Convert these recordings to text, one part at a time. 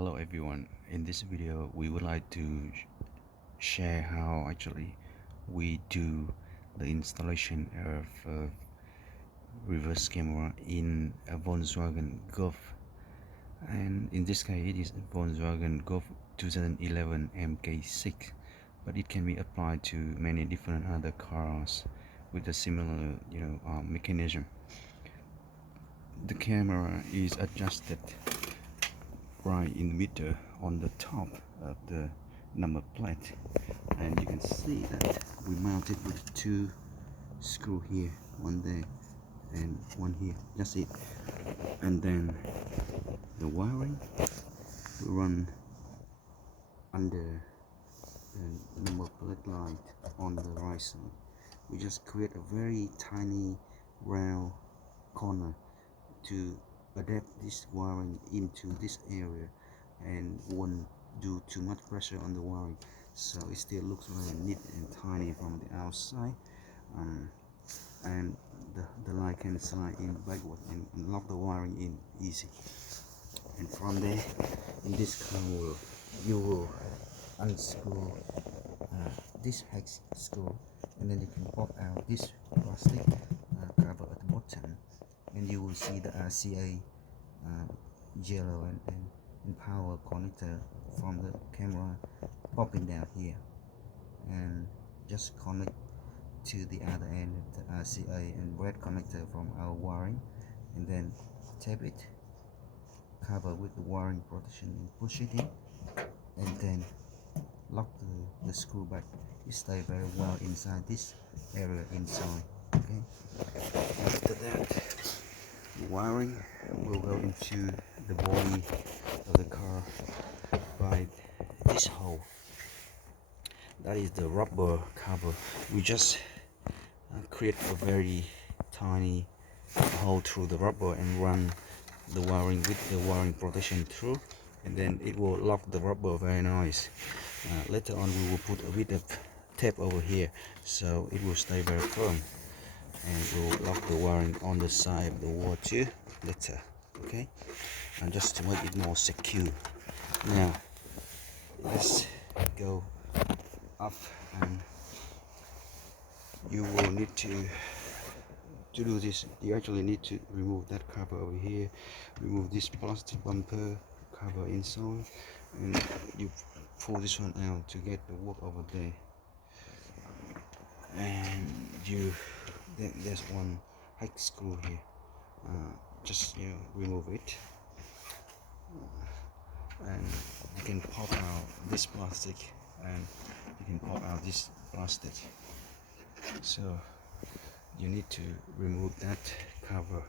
Hello everyone, in this video we would like to share how actually we do the installation of reverse camera in a Volkswagen Golf, and in this case it is a Volkswagen Golf 2011 MK6, but it can be applied to many different other cars with a similar mechanism. The camera is adjusted right in the middle on the top of the number plate, and you can see that we mounted with two screws here, one there and one here, that's it. And then the wiring will run under the number plate light on the right side. We just create a very tiny round corner to adapt this wiring into this area and won't do too much pressure on the wiring, so it still looks very neat and tiny from the outside. And the light can slide in backward and lock the wiring in easy. And from there, in this car you will unscrew this hex screw, and then you can pop out this plastic cover at the bottom, and you will see the RCA yellow and power connector from the camera popping down here, and just connect to the other end of the RCA and red connector from our wiring, and then tap it, cover with the wiring protection and push it in, and then lock the screw back. You stay very well inside this area inside. Okay, after that the wiring will go into the body of the car by this hole. That is the rubber cover. We just create a very tiny hole through the rubber and run the wiring with the wiring protection through, and then it will lock the rubber very nice. Later on we will put a bit of tape over here so it will stay very firm, and we'll lock the wiring on the side of the wall too later. Okay, and just to make it more secure. Now let's go up, and you will need to do this. You actually need to remove that cover over here, remove this plastic bumper cover inside, and you pull this one out to get the work over there. And there's one hex screw here, just remove it, and you can pop out this plastic, and you can pop out this plastic. So you need to remove that cover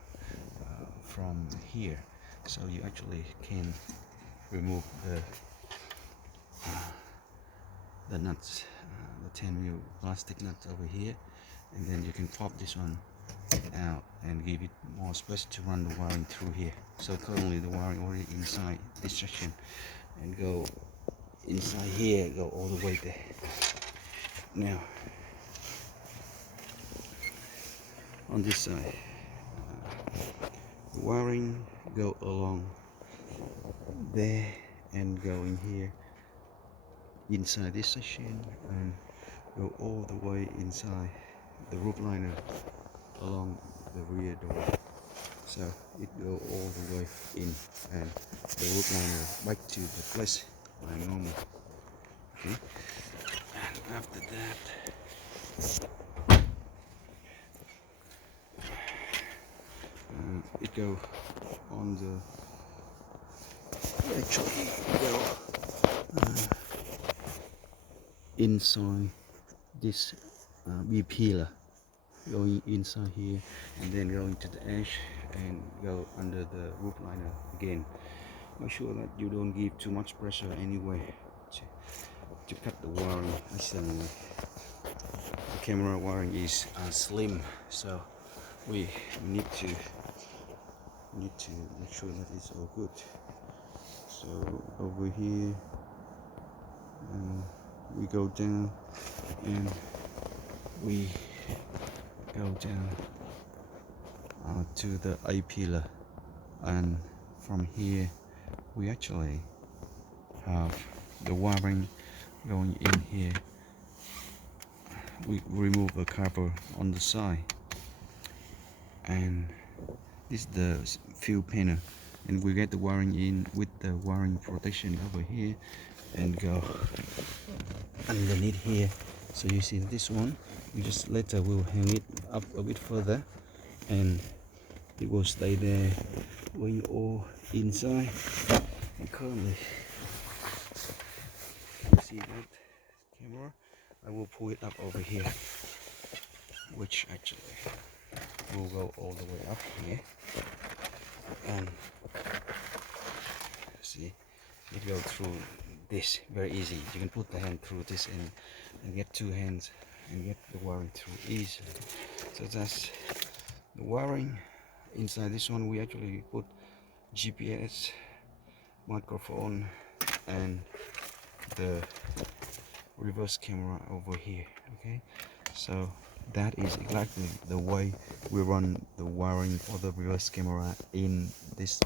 from here, so you actually can remove the nuts, the 10mm plastic nuts over here, and then you can pop this one out and give it more space to run the wiring through here. So currently the wiring already inside this section, and go inside here, go all the way there. Now on this side, the wiring go along there and go in here inside this section, and go all the way inside the roof liner along the rear door, so it go all the way in, and the roof liner back to the place like normal. Okay, and after that it go on the actually go inside this B pillar, going inside here, and then going to the edge and go under the roof liner again. Make sure that you don't give too much pressure anyway to cut the wiring accidentally. The camera wiring is slim, so we need to make sure that it's all good. So over here, we go down, and we go down to the A pillar, and from here we actually have the wiring going in here. We remove the cover on the side, and this is the fuel panel, and we get the wiring in with the wiring protection over here and go underneath here. So you see this one, we just later will hang it up a bit further and it will stay there when you're all inside. And currently, you see that camera, I will pull it up over here, which actually will go all the way up here, and see it goes through this very easy. You can put the hand through this and get two hands and get the wiring through easily. So that's the wiring. Inside this one we actually put GPS, microphone, and the reverse camera over here. Okay, so that is exactly the way we run the wiring for the reverse camera in this